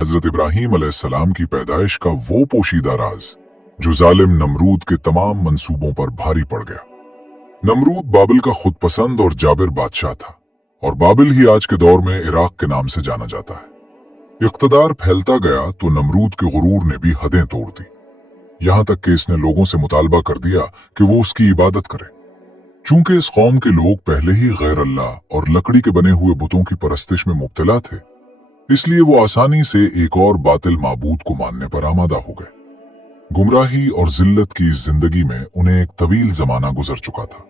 हजरत इब्राहीम अलैहिस्सलाम की पैदाइश का वो पोशीदा राज जो जालिम नमरूद के तमाम मंसूबों पर भारी पड़ गया। नमरूद बाबिल का खुदपसंद और जाबिर बादशाह था और बाबिल ही आज के दौर में इराक के नाम से जाना जाता है। इख्तदार फैलता गया तो नमरूद के गुरूर ने भी हदें तोड़ दी, यहां तक कि इसने लोगों से मुतालबा कर दिया कि वो उसकी इबादत करें। चूंकि इस कौम के लोग पहले ही गैर अल्लाह और लकड़ी के बने हुए बुतों की परस्तिश में मुब्तला थे, इसलिए वो आसानी से एक और बातिल माबूद को मानने पर आमादा हो गए। गुमराही और जिल्लत की इस जिंदगी में उन्हें एक तवील जमाना गुजर चुका था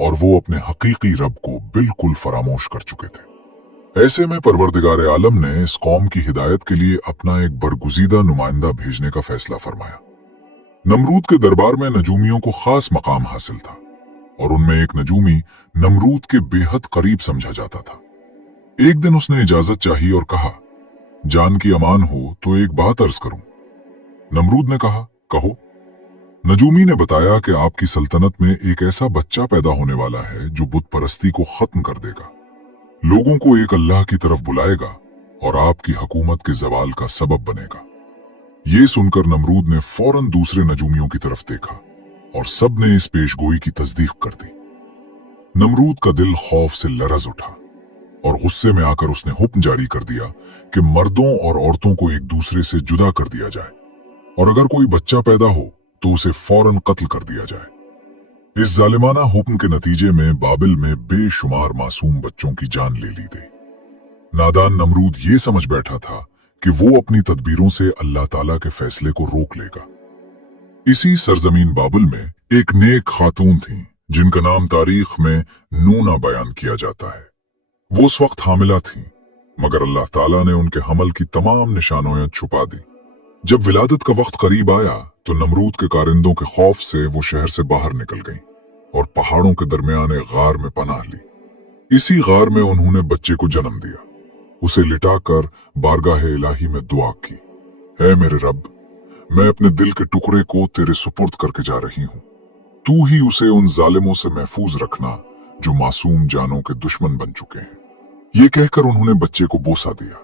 और वो अपने हकीकी रब को बिल्कुल फरामोश कर चुके थे। ऐसे में परवरदिगार आलम ने इस कौम की हिदायत के लिए अपना एक बरगुजीदा नुमाइंदा भेजने का फैसला फरमाया। नमरूद के दरबार में नजूमियों को खास मकाम हासिल था और उनमें एक नजूमी नमरूद के बेहद करीब समझा जाता था। एक दिन उसने इजाजत चाही और कहा, जान की अमान हो तो एक बात अर्ज करूं। नमरूद ने कहा, कहो। नजूमी ने बताया कि आपकी सल्तनत में एक ऐसा बच्चा पैदा होने वाला है जो बुत परस्ती को खत्म कर देगा, लोगों को एक अल्लाह की तरफ बुलाएगा और आपकी हुकूमत के जवाल का सबब बनेगा। ये सुनकर नमरूद ने फौरन दूसरे नजूमियों की तरफ देखा और सब ने इस पेशगोई की तस्दीक कर दी। नमरूद का दिल खौफ से लरज उठा और गुस्से में आकर उसने हुक्म जारी कर दिया कि मर्दों और औरतों को एक दूसरे से जुदा कर दिया जाए और अगर कोई बच्चा पैदा हो तो उसे फौरन कत्ल कर दिया जाए। इस जालिमाना हुक्म के नतीजे में बाबिल में बेशुमार मासूम बच्चों की जान ले ली गई। नादान नमरूद ये समझ बैठा था कि वो अपनी तदबीरों से अल्लाह ताला के फैसले को रोक लेगा। इसी सरजमीन बाबिल में एक नेक खातून थी जिनका नाम तारीख में नूना बयान किया जाता है। वो उस वक्त हामिला थी, मगर अल्लाह ताला ने उनके हमल की तमाम निशानियां छुपा दी। जब विलादत का वक्त करीब आया तो नमरूद के कारिंदों के खौफ से वो शहर से बाहर निकल गईं और पहाड़ों के दरमियान एक गार में पनाह ली। इसी गार में उन्होंने बच्चे को जन्म दिया। उसे लिटाकर बारगाह इलाही में दुआ की, ऐ मेरे रब, मैं अपने दिल के टुकड़े को तेरे सुपुर्द करके जा रही हूं, तू ही उसे उन जालिमों से महफूज रखना जो मासूम जानों के दुश्मन बन चुके हैं। ये कहकर उन्होंने बच्चे को बोसा दिया,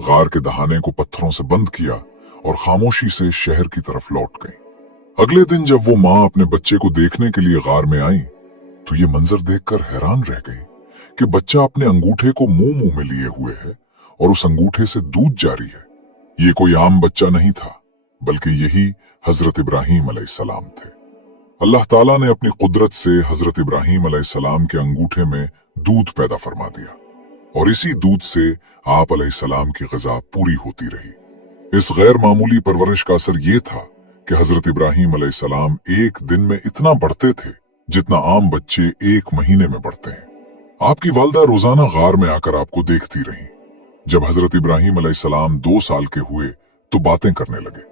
गार के दहाने को पत्थरों से बंद किया और खामोशी से शहर की तरफ लौट गई। अगले दिन जब वो माँ अपने बच्चे को देखने के लिए गार में आई तो ये मंजर देखकर हैरान रह गई कि बच्चा अपने अंगूठे को मुंह में लिए हुए है और उस अंगूठे से दूध जारी है। ये कोई आम बच्चा नहीं था, बल्कि यही हजरत इब्राहीम अलैहिस्सलाम थे। अल्लाह ताला ने अपनी कुदरत से हजरत इब्राहीम अलैहिस्सलाम के अंगूठे में दूध पैदा फरमा दिया और इसी दूध से आप अलैहिस्सलाम की ग़िज़ा पूरी होती रही। इस गैर मामूली परवरिश का असर ये था कि हजरत इब्राहीम अलैहिस्सलाम एक दिन में इतना बढ़ते थे जितना आम बच्चे एक महीने में बढ़ते हैं। आपकी वालदा रोजाना गार में आकर आपको देखती रही। जब हजरत इब्राहीम अलैहिस्सलाम 2 साल के हुए तो बातें करने लगे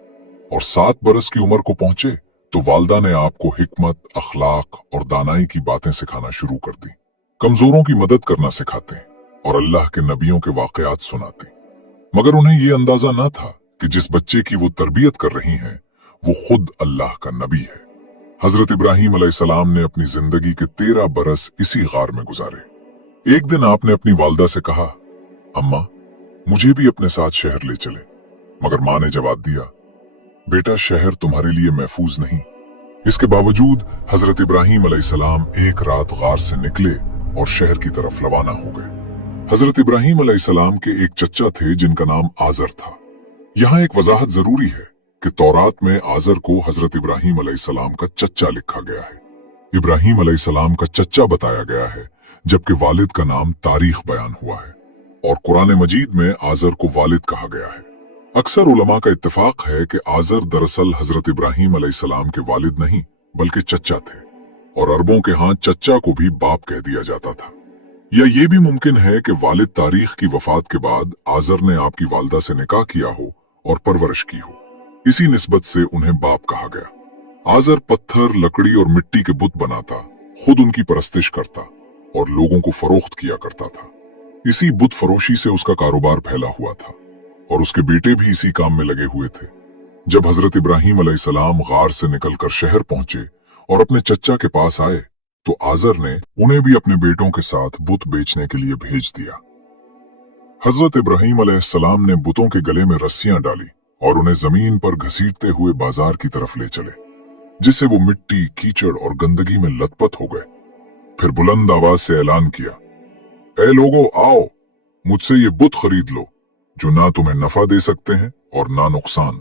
और 7 बरस की उम्र को पहुंचे तो वालदा ने आपको हिकमत, अखलाक और दानाई की बातें सिखाना शुरू कर दी। कमजोरों की मदद करना सिखाते और अल्लाह के नबियों के वाकयात सुनाते। मगर उन्हें यह अंदाजा न था कि जिस बच्चे की वो तरबियत कर रही हैं वो खुद अल्लाह का नबी है। हजरत इब्राहीम अलैहिस्सलाम ने अपनी जिंदगी के 13 बरस इसी गार में गुजारे। एक दिन आपने अपनी वालदा से कहा, अम्मा, मुझे भी अपने साथ शहर ले चले। मगर मां ने जवाब दिया, बेटा, शहर तुम्हारे लिए महफूज नहीं। इसके बावजूद हजरत इब्राहीम अलैहिस्सलाम एक रात गार से निकले और शहर की तरफ रवाना हो गए। हजरत इब्राहीम अलैहिस्सलाम के एक चचा थे जिनका नाम आजर था। यहाँ एक वजाहत जरूरी है कि तौरात में आजर को हजरत इब्राहीम अलैहिस्सलाम का चचा लिखा गया है। इब्राहीम अलैहिस्सलाम का चचा बताया गया है, जबकि वालिद का नाम तारीख बयान हुआ है और कुरान मजीद में आजर को वालिद कहा गया है। अक्सर उलमा का इत्तेफाक है कि आजर दरअसल हजरत इब्राहीम अलैहिस्सलाम के वालिद नहीं बल्कि चचा थे और अरबों के यहाँ चचा को भी बाप कह दिया जाता था। या ये भी मुमकिन है कि वालिद तारीख की वफात के बाद आजर ने आपकी वालदा से निकाह किया हो और परवरिश की हो, इसी निस्बत से उन्हें बाप कहा गया। आजर पत्थर, लकड़ी और मिट्टी के बुत बनाता, खुद उनकी परस्तिश करता और लोगों को फरोख्त किया करता था। इसी बुत फरोशी से उसका कारोबार फैला हुआ था और उसके बेटे भी इसी काम में लगे हुए थे। जब हजरत इब्राहीम अलैहिस्सलाम गार से निकलकर शहर पहुंचे और अपने चचा के पास आए तो आजर ने उन्हें भी अपने बेटों के साथ बुत बेचने के लिए भेज दिया। हजरत इब्राहीम अलैहिस्सलाम ने बुतों के गले में रस्सियां डाली और उन्हें जमीन पर घसीटते हुए बाजार की तरफ ले चले, जिससे वो मिट्टी, कीचड़ और गंदगी में लथपथ हो गए। फिर बुलंद आवाज से ऐलान किया, ए लोगो आओ, मुझसे ये बुत खरीद लो जो ना तुम्हें नफा दे सकते हैं और ना नुकसान।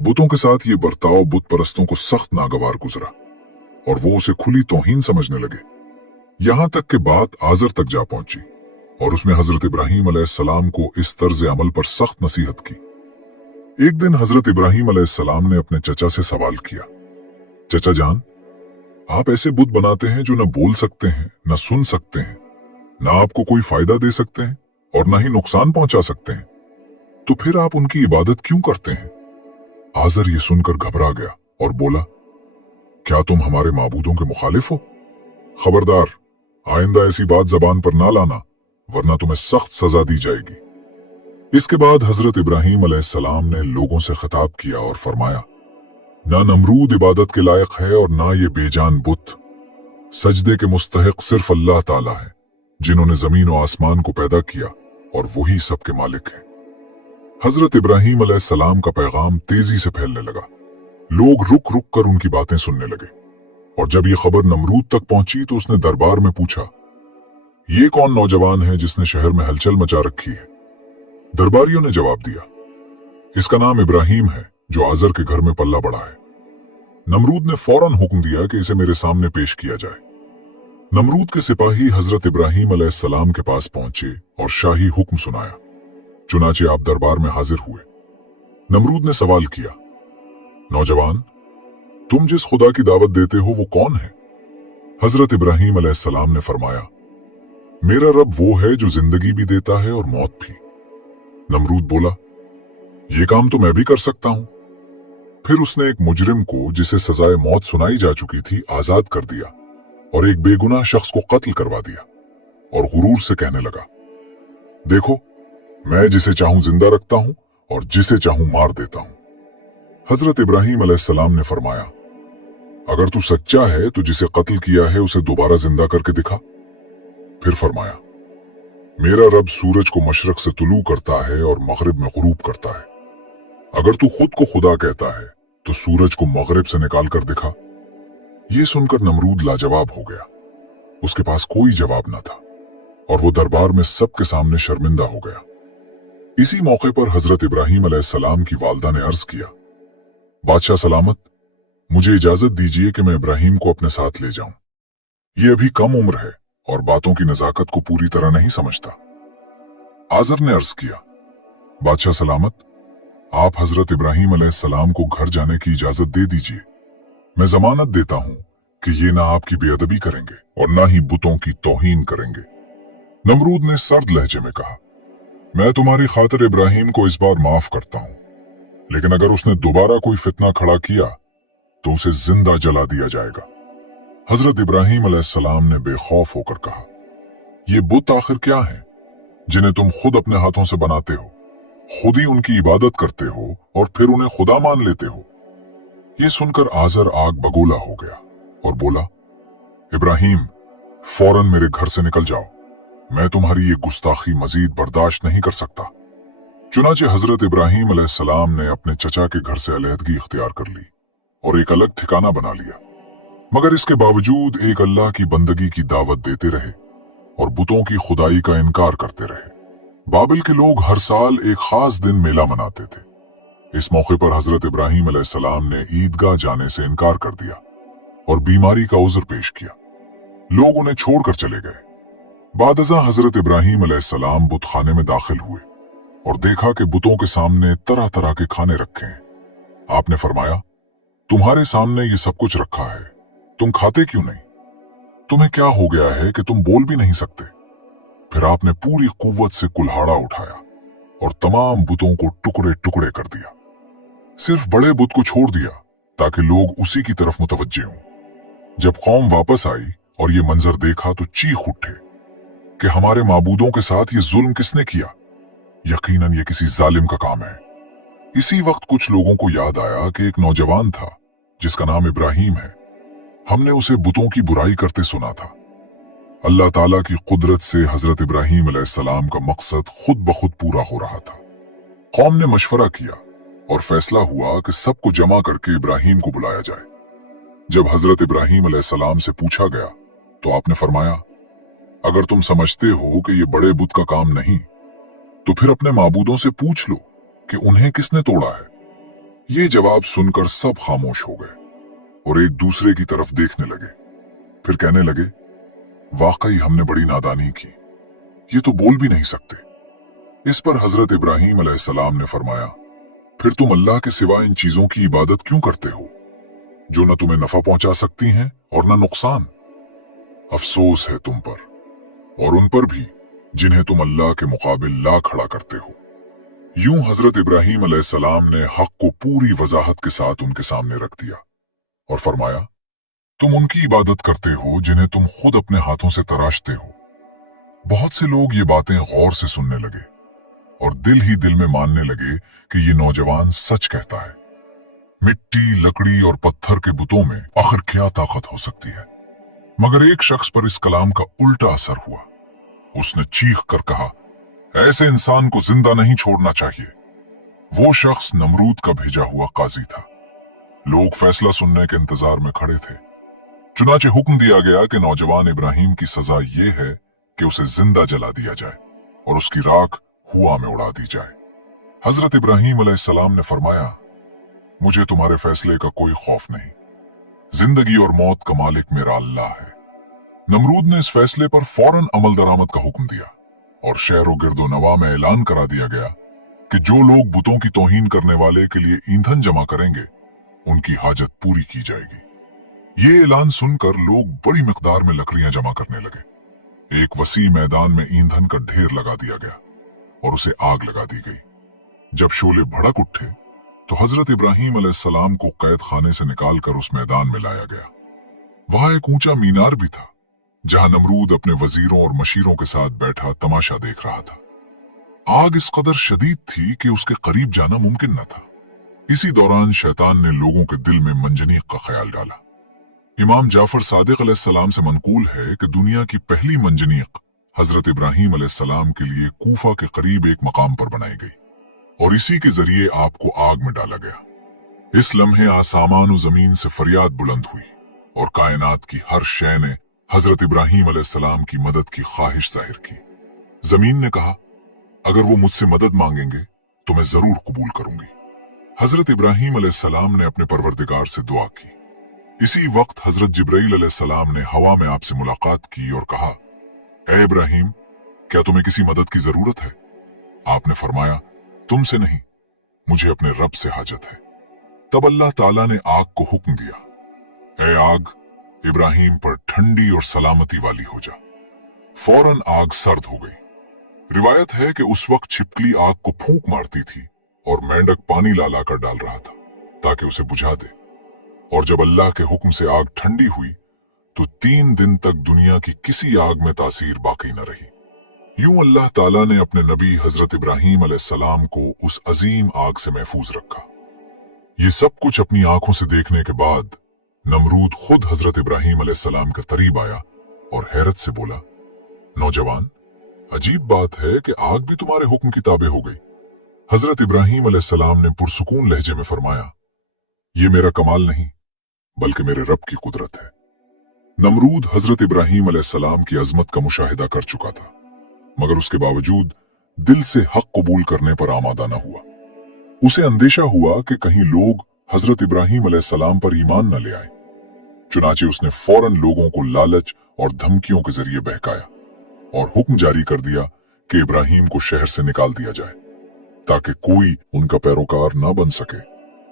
बुतों के साथ ये बर्ताव बुत परस्तों को सख्त नागवार गुजरा और वो उसे खुली तौहीन समझने लगे। यहां तक कि बात आजर तक जा पहुंची और उसमें हजरत इब्राहीम अलैहिस्सलाम को इस तर्ज अमल पर सख्त नसीहत की। एक दिन हजरत इब्राहीम अलैहिस्सलाम ने अपने चचा से सवाल किया, चचा जान, आप ऐसे बुत बनाते हैं जो न बोल सकते हैं, न सुन सकते हैं, न आपको कोई फायदा दे सकते हैं और न ही नुकसान पहुंचा सकते हैं, तो फिर आप उनकी इबादत क्यों करते हैं? आजर ये सुनकर घबरा गया और बोला, क्या तुम हमारे माबूदों के मुखालिफ हो? खबरदार, आइंदा ऐसी बात जबान पर ना लाना, वरना तुम्हें सख्त सजा दी जाएगी। इसके बाद हजरत इब्राहीम अलैहिस्सलाम ने लोगों से खिताब किया और फरमाया, ना नमरूद इबादत के लायक है और ना ये बेजान बुत। सजदे के मुस्तहिक सिर्फ अल्लाह ताला है, जिन्होंने जमीन और आसमान को पैदा किया और वही सबके मालिक हैं। हजरत इब्राहीम अलैहिस्सलाम का पैगाम तेजी से फैलने लगा। लोग रुक रुक कर उनकी बातें सुनने लगे और जब ये खबर नमरूद तक पहुंची तो उसने दरबार में पूछा, ये कौन नौजवान है जिसने शहर में हलचल मचा रखी है? दरबारियों ने जवाब दिया, इसका नाम इब्राहीम है जो आजर के घर में पल्ला बढ़ा है। नमरूद ने फौरन हुक्म दिया कि इसे मेरे सामने पेश किया जाए। नमरूद के सिपाही हजरत इब्राहीम अलैहिस्सलाम के पास पहुंचे और शाही हुक्म सुनाया। चुनाचे आप दरबार में हाजिर हुए। नमरूद ने सवाल किया, नौजवान, तुम जिस खुदा की दावत देते हो वो कौन है? हजरत इब्राहीम अलैहिस्सलाम ने फरमाया, मेरा रब वो है जो जिंदगी भी देता है और मौत भी। नमरूद बोला, ये काम तो मैं भी कर सकता हूं। फिर उसने एक मुजरिम को, जिसे सजाए मौत सुनाई जा चुकी थी, आजाद कर दिया और एक बेगुनाह शख्स को कत्ल करवा दिया और गुरूर से कहने लगा, देखो, मैं जिसे चाहूं जिंदा रखता हूं और जिसे चाहूं मार देता हूं। हजरत इब्राहीम अलैहिस्सलाम ने फरमाया, अगर तू सच्चा है तो जिसे कत्ल किया है उसे दोबारा जिंदा करके दिखा। फिर फरमाया, मेरा रब सूरज को मशरक से तुलू करता है और मगरिब में गुरूब करता है। अगर तू खुद को खुदा कहता है तो सूरज को मगरिब से निकाल कर दिखा। यह सुनकर नमरूद लाजवाब हो गया। उसके पास कोई जवाब न था और वो दरबार में सबके सामने शर्मिंदा हो गया। इसी मौके पर हजरत इब्राहीम अलैहिस्सलाम की वालदा ने अर्ज किया, बादशाह सलामत, मुझे इजाजत दीजिए कि मैं इब्राहीम को अपने साथ ले जाऊं। ये अभी कम उम्र है और बातों की नजाकत को पूरी तरह नहीं समझता। आजर ने अर्ज किया, बादशाह सलामत, आप हजरत इब्राहीम अलैहिस्सलाम को घर जाने की इजाजत दे दीजिए। मैं जमानत देता हूं कि ये ना आपकी बेअदबी करेंगे और ना ही बुतों की तौहीन करेंगे। नमरूद ने सर्द लहजे में कहा, मैं तुम्हारी खातिर इब्राहीम को इस बार माफ करता हूं, लेकिन अगर उसने दोबारा कोई फितना खड़ा किया तो उसे जिंदा जला दिया जाएगा। हजरत इब्राहीम अलैहिस्सलाम ने बेखौफ होकर कहा, ये बुत आखिर क्या है जिन्हें तुम खुद अपने हाथों से बनाते हो, खुद ही उनकी इबादत करते हो और फिर उन्हें खुदा मान लेते हो? ये सुनकर आजर आग बगोला हो गया और बोला, इब्राहीम, फौरन मेरे घर से निकल जाओ, मैं तुम्हारी ये गुस्ताखी मजीद बर्दाश्त नहीं कर सकता। चुनाचे हजरत इब्राहीम अलैहिस्सलाम ने अपने चचा के घर से अलहदगी इख्तियार कर ली और एक अलग ठिकाना बना लिया, मगर इसके बावजूद एक अल्लाह की बंदगी की दावत देते रहे और बुतों की खुदाई का इनकार करते रहे। बाबिल के लोग हर साल एक खास दिन मेला मनाते थे। इस मौके पर हजरत इब्राहीम अलैहिस्सलाम ने ईदगाह जाने से इनकार कर दिया और बीमारी का उज़्र पेश किया। लोग उन्हें छोड़कर चले गए। बादअज़ा हजरत इब्राहीम अलैहिस्सलाम बुतखाने में दाखिल हुए और देखा कि बुतों के सामने तरह तरह के खाने रखे हैं। आपने फरमाया, तुम्हारे सामने ये सब कुछ रखा है, तुम खाते क्यों नहीं? तुम्हें क्या हो गया है कि तुम बोल भी नहीं सकते? फिर आपने पूरी कुव्वत से कुल्हाड़ा उठाया और तमाम बुतों को टुकड़े टुकड़े कर दिया। सिर्फ बड़े बुत को छोड़ दिया ताकि लोग उसी की तरफ मुतवज्जे हों। जब कौम वापस आई और ये मंजर देखा तो चीख उठे कि हमारे माबूदों के साथ ये जुल्म किसने किया? यकीनन ये किसी जालिम का काम है। इसी वक्त कुछ लोगों को याद आया कि एक नौजवान था जिसका नाम इब्राहीम है। हमने उसे बुतों की बुराई करते सुना था। अल्लाह ताला की कुदरत से हजरत इब्राहीम अलैहिस्सलाम का मकसद खुद ब खुद पूरा हो रहा था। कौम ने मशवरा किया और फैसला हुआ कि सबको जमा करके इब्राहीम को बुलाया जाए। जब हजरत इब्राहीम अलैहिस्सलाम से पूछा गया तो आपने फरमाया, अगर तुम समझते हो कि ये बड़े बुत का काम नहीं तो फिर अपने माबूदों से पूछ लो कि उन्हें किसने तोड़ा है। ये जवाब सुनकर सब खामोश हो गए और एक दूसरे की तरफ देखने लगे। फिर कहने लगे, वाकई हमने बड़ी नादानी की, ये तो बोल भी नहीं सकते। इस पर हजरत इब्राहीम अलैहिस्सलाम ने फरमाया, फिर तुम अल्लाह के सिवा इन चीजों की इबादत क्यों करते हो जो न तुम्हें नफा पहुंचा सकती हैं और न नुकसान। अफसोस है तुम पर और उन पर भी जिन्हें तुम अल्लाह के मुकाबिल ला खड़ा करते हो। यूं हजरत इब्राहीम अलैहिस्सलाम ने हक को पूरी वजाहत के साथ उनके सामने रख दिया और फरमाया, तुम उनकी इबादत करते हो जिन्हें तुम खुद अपने हाथों से तराशते हो। बहुत से लोग ये बातें गौर से सुनने लगे और दिल ही दिल में मानने लगे कि ये नौजवान सच कहता है। मिट्टी, लकड़ी और पत्थर के बुतों में आखिर क्या ताकत हो सकती है। मगर एक शख्स पर इस कलाम का उल्टा असर हुआ। उसने चीख कर कहा, ऐसे इंसान को जिंदा नहीं छोड़ना चाहिए। वो शख्स नमरूद का भेजा हुआ काजी था। लोग फैसला सुनने के इंतजार में खड़े थे। चुनाचे हुक्म दिया गया कि नौजवान इब्राहीम की सजा ये है कि उसे जिंदा जला दिया जाए और उसकी राख हुआ में उड़ा दी जाए। हजरत इब्राहीम अलैहिस्सलाम ने फरमाया, मुझे तुम्हारे फैसले का कोई खौफ नहीं। जिंदगी और मौत का मालिक मेरा अल्लाह है। नमरूद ने इस फैसले पर फौरन अमल दरामद का हुक्म दिया और शहर गिरदो नवा में ऐलान करा दिया गया कि जो लोग बुतों की तौहीन करने वाले के लिए ईंधन जमा करेंगे उनकी हाजत पूरी की जाएगी। ये ऐलान सुनकर लोग बड़ी मिकदार में लकड़ियां जमा करने लगे। एक वसी मैदान में ईंधन का ढेर लगा दिया गया और उसे आग लगा दी गई। जब शोले भड़क उठे तो हजरत इब्राहीम अलैहिस्सलाम को कैद खाने से निकालकर उस मैदान में लाया गया। वहां एक ऊंचा मीनार भी था जहां नमरूद अपने वजीरों और मशीरों के साथ बैठा तमाशा देख रहा था। आग इस कदर शदीद थी कि उसके करीब जाना मुमकिन न था। इसी दौरान शैतान ने लोगों के दिल में मंजनीक का ख्याल डाला। इमाम जाफर सादिक अलैहिस्सलाम से मनकूल है कि दुनिया की पहली मंजनीक हजरत इब्राहीम अलैहिस्सलाम के लिए कूफा के करीब एक मकाम पर बनाई गई और इसी के जरिए आपको आग में डाला गया। इस लम्हे आसमान और जमीन से फरियाद बुलंद हुई और कायनात की हर शय ने हजरत इब्राहीम अलैहिस्सलाम की मदद की ख्वाहिश जाहिर की। जमीन ने कहा, अगर वो मुझसे मदद मांगेंगे तो मैं जरूर कबूल करूंगी। हजरत इब्राहीम अलैहिस्सलाम ने अपने परवरदिगार से दुआ की। इसी वक्त हजरत जिब्राइल अलैहिस्सलाम ने हवा में आपसे मुलाकात की और कहा, ए इब्राहीम, क्या तुम्हें किसी मदद की जरूरत है? आपने फरमाया, तुमसे नहीं, मुझे अपने रब से हाजत है। तब अल्लाह ताला ने आग को हुक्म दिया, ए आग, इब्राहीम पर ठंडी और सलामती वाली हो जा। फौरन आग सर्द हो गई। रिवायत है कि उस वक्त छिपकली आग को फूंक मारती थी और मेंढक पानी ला लाकर डाल रहा था ताकि उसे बुझा दे। और जब अल्लाह के हुक्म से आग ठंडी हुई तो 3 दिन तक दुनिया की किसी आग में तासीर बाकी न रही। यूं अल्लाह ताला ने अपने नबी हजरत इब्राहीम अलैहिस्सलाम को उस अजीम आग से महफूज रखा। ये सब कुछ अपनी आंखों से देखने के बाद नमरूद खुद हजरत इब्राहीम अलैहिस्सलाम के करीब आया और हैरत से बोला, नौजवान, अजीब बात है कि आग भी तुम्हारे हुक्म की ताबे हो गई। हजरत इब्राहीम अलैहिस्सलाम ने पुरसुकून लहजे में फरमाया, ये मेरा कमाल नहीं बल्कि मेरे रब की कुदरत है। नमरूद हजरत इब्राहीम अलैहिस्सलाम की अजमत का मुशाहिदा कर चुका था, मगर उसके बावजूद दिल से हक कबूल करने पर आमादा न हुआ। उसे अंदेशा हुआ कि कहीं लोग हजरत इब्राहीम अलैहिस्सलाम पर ईमान न ले आए। चुनाचे उसने फौरन लोगों को लालच और धमकियों के जरिए बहकाया और हुक्म जारी कर दिया कि इब्राहीम को शहर से निकाल दिया जाए ताकि कोई उनका पैरोकार ना बन सके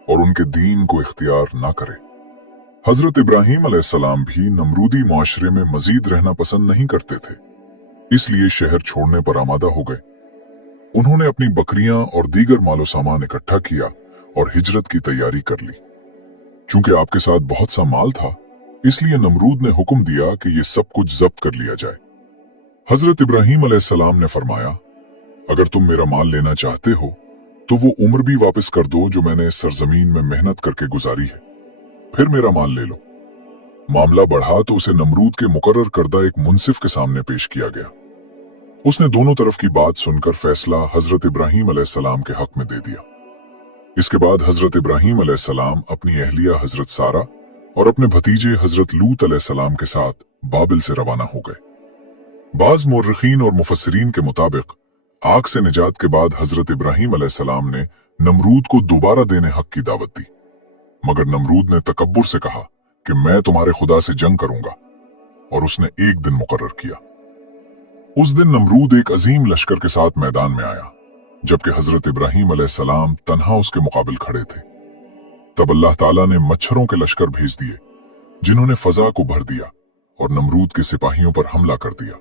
और उनके दीन को इख्तियार ना करे। हजरत इब्राहीम अलैहिस्सलाम भी नमरूदी माशरे में मजीद रहना पसंद नहीं करते थे, इसलिए शहर छोड़ने पर आमादा हो गए। उन्होंने अपनी बकरियां और दीगर मालो सामान इकट्ठा किया और हिजरत की तैयारी कर ली। चूंकि आपके साथ बहुत सा माल था, इसलिए नमरूद ने हुक्म दिया कि यह सब कुछ जब्त कर लिया जाए। हजरत इब्राहीम अलैहिस्सलाम ने फरमाया, अगर तुम मेरा माल लेना चाहते हो तो वो उम्र भी वापस कर दो जो मैंने इस सरजमीन में मेहनत करके गुजारी है, फिर मेरा माल ले लो। मामला बढ़ा तो उसे नमरूद के मुकर्रर करदा एक मुंसिफ के सामने पेश किया गया। उसने दोनों तरफ की बात सुनकर फैसला हजरत इब्राहीम अलैहिस्सलाम के हक में दे दिया। इसके बाद हजरत इब्राहीम अलैहिस्सलाम अपनी अहलिया हजरत सारा और अपने भतीजे हजरत लूत अलैहिस्सलाम के साथ बाबिल से रवाना हो गए। बाज मुर्रिखीन और मुफस्सिरीन के मुताबिक आग से निजात के बाद हजरत इब्राहीम अलैहिस्सलाम ने नमरूद को दोबारा देने हक की दावत दी, मगर नमरूद ने तकब्बुर से कहा कि मैं तुम्हारे खुदा से जंग करूंगा, और उसने एक दिन मुकर्रर किया। उस दिन नमरूद एक अजीम लश्कर के साथ मैदान में आया, जबकि हजरत इब्राहीम अलैहिस्सलाम तन्हा उसके मुकाबिल खड़े थे। तब अल्लाह ताला ने मच्छरों के लश्कर भेज दिए, जिन्होंने फजा को भर दिया और नमरूद के सिपाहियों पर हमला कर दिया।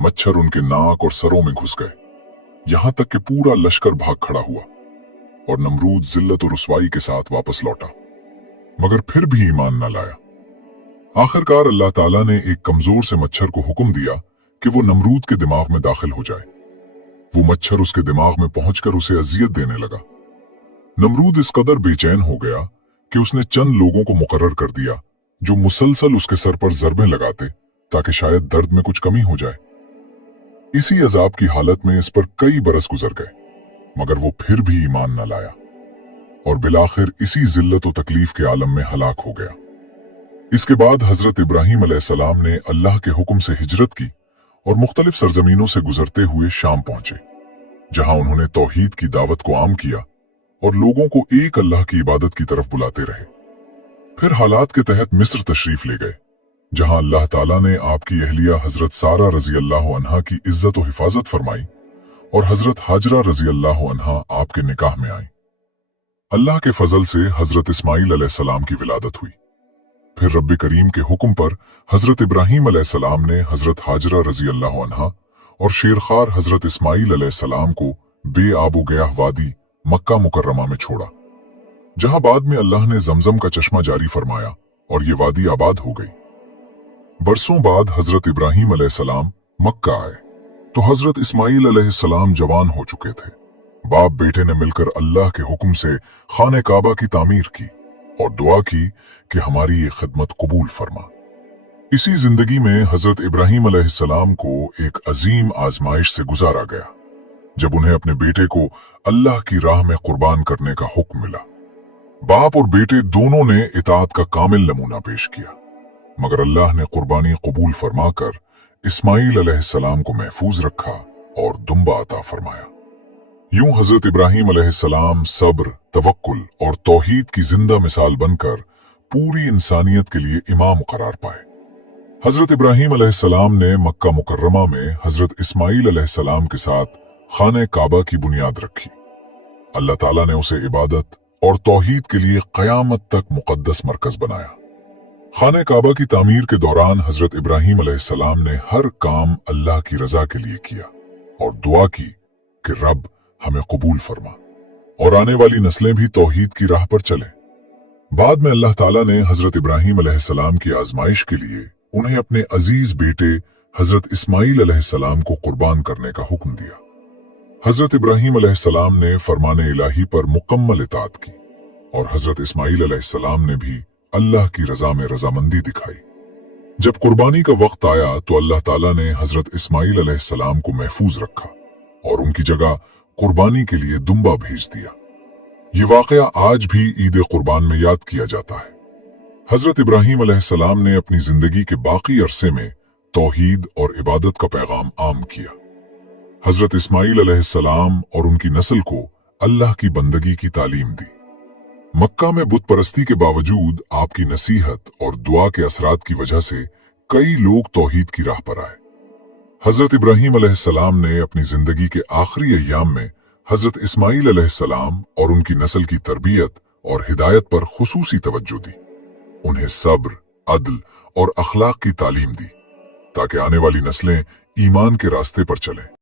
मच्छर उनके नाक और सरों में घुस गए, यहां तक कि पूरा लश्कर भाग खड़ा हुआ और नमरूद जिल्लत और रुसवाई के साथ वापस लौटा, मगर फिर भी ईमान न लाया। आखिरकार अल्लाह ताला ने एक कमजोर से मच्छर को हुक्म दिया कि वो नमरूद के दिमाग में दाखिल हो जाए। वो मच्छर उसके दिमाग में पहुंचकर उसे अजियत देने लगा। नमरूद इस कदर बेचैन हो गया कि उसने चंद लोगों को मुकर्रर कर दिया जो मुसलसल उसके सर पर ज़रबें लगाते, ताकि शायद दर्द में कुछ कमी हो जाए। इसी अजाब की हालत में इस पर कई बरस गुजर गए, मगर वो फिर भी ईमान न लाया और बिलाखिर इसी जिल्लत और तकलीफ के आलम में हलाक हो गया। इसके बाद हजरत इब्राहीम अलैहिस्सलाम ने अल्लाह के हुक्म से हिजरत की और मुख्तलिफ सरजमीनों से गुजरते हुए शाम पहुंचे, जहां उन्होंने तौहीद की दावत को आम किया और लोगों को एक अल्लाह की इबादत की तरफ बुलाते रहे। फिर हालात के तहत मिस्र तशरीफ ले गए, जहां अल्लाह ताला ने आपकी अहलिया हजरत सारा रजी अल्लाह अन्हा की इज्जत और हिफाजत फरमाई और हजरत हाजरा रजी अल्लाह अन्हा आपके निकाह में आई। अल्लाह के फजल से हजरत इस्माइल अलैहिस्सलाम की विलादत हुई। फिर रब्बे करीम के हुक्म पर हजरत इब्राहीम अलैहिस्सलाम ने हजरत हाजरा रजी अल्लाह अन्हा और शेरखार हजरत इस्माइल अलैहिस्सलाम को बेआबो गयाह वादी मक्का मुकर्रमा में छोड़ा, जहां बाद में अल्लाह ने जमजम का चश्मा जारी फरमाया और ये वादी आबाद हो गई। बरसों बाद हजरत इब्राहीम अलैहिस्सलाम मक्का आए तो हजरत इस्माइल अलैहिस्सलाम जवान हो चुके थे। बाप बेटे ने मिलकर अल्लाह के हुक्म से खाने काबा की तामीर की और दुआ की कि हमारी ये खिदमत कबूल फरमा। इसी जिंदगी में हजरत इब्राहीम अलैहिस्सलाम को एक अजीम आजमाइश से गुजारा गया, जब उन्हें अपने बेटे को अल्लाह की राह में कुर्बान करने का हुक्म मिला। बाप और बेटे दोनों ने इताअत का कामिल नमूना पेश किया, मगर अल्लाह ने कुर्बानी कबूल फरमाकर इस्माइल अलैहिस्सलाम को महफूज रखा और दुम्बा अता फरमाया। यूं हजरत इब्राहीम अलैहिस्सलाम सब्र, तवक्कुल और तौहीद की जिंदा मिसाल बनकर पूरी इंसानियत के लिए इमाम करार पाए। हजरत इब्राहीम अलैहिस्सलाम ने मक्का मुकर्रमा में हजरत इस्माइल अलैहिस्सलाम के साथ खाने काबा की बुनियाद रखी। अल्लाह ताला ने उसे इबादत और तौहीद के लिए क़यामत तक मुक़द्दस मरकज बनाया। खाने काबा की तामीर के दौरान हजरत इब्राहीम अलैहिस्सलाम ने हर काम अल्लाह की रजा के लिए किया और दुआ की कि रब हमें कबूल फरमा और आने वाली नस्लें भी तौहीद की राह पर चलें। बाद में अल्लाह ताला ने हजरत इब्राहीम अलैहिस्सलाम की आजमाइश के लिए उन्हें अपने अजीज बेटे हजरत इस्माइल अलैहिस्सलाम को कुर्बान करने का हुक्म दिया। हजरत इब्राहीम अलैहिस्सलाम ने फरमाने इलाही पर मुकम्मल इताअत की और हजरत इस्माइल अलैहिस्सलाम ने भी अल्लाह की रजा में रजामंदी दिखाई। जब कुर्बानी का वक्त आया तो अल्लाह ताला ने हजरत इस्माइल अलैहिस्सलाम को महफूज रखा और उनकी जगह कुर्बानी के लिए दुम्बा भेज दिया। ये वाकया आज भी ईद कुर्बान में याद किया जाता है। हजरत इब्राहीम अलैहिस्सलाम ने अपनी जिंदगी के बाकी अरसे में तौहीद और इबादत का पैगाम आम किया। हजरत इस्माइल अलैहिस्सलाम और उनकी नस्ल को अल्लाह की बंदगी की तालीम दी। मक्का में बुत परस्ती के बावजूद आपकी नसीहत और दुआ के असरात की वजह से कई लोग तौहीद की राह पर आए। हजरत इब्राहीम अलैहिस्सलाम ने अपनी जिंदगी के आखिरी अय्याम में हजरत इस्माइल अलैहिस्सलाम और उनकी नस्ल की तरबियत और हिदायत पर खुसूसी तवज्जो दी। उन्हें सब्र, अदल और अखलाक की तालीम दी, ताकि आने वाली नस्लें ईमान के रास्ते पर चलें।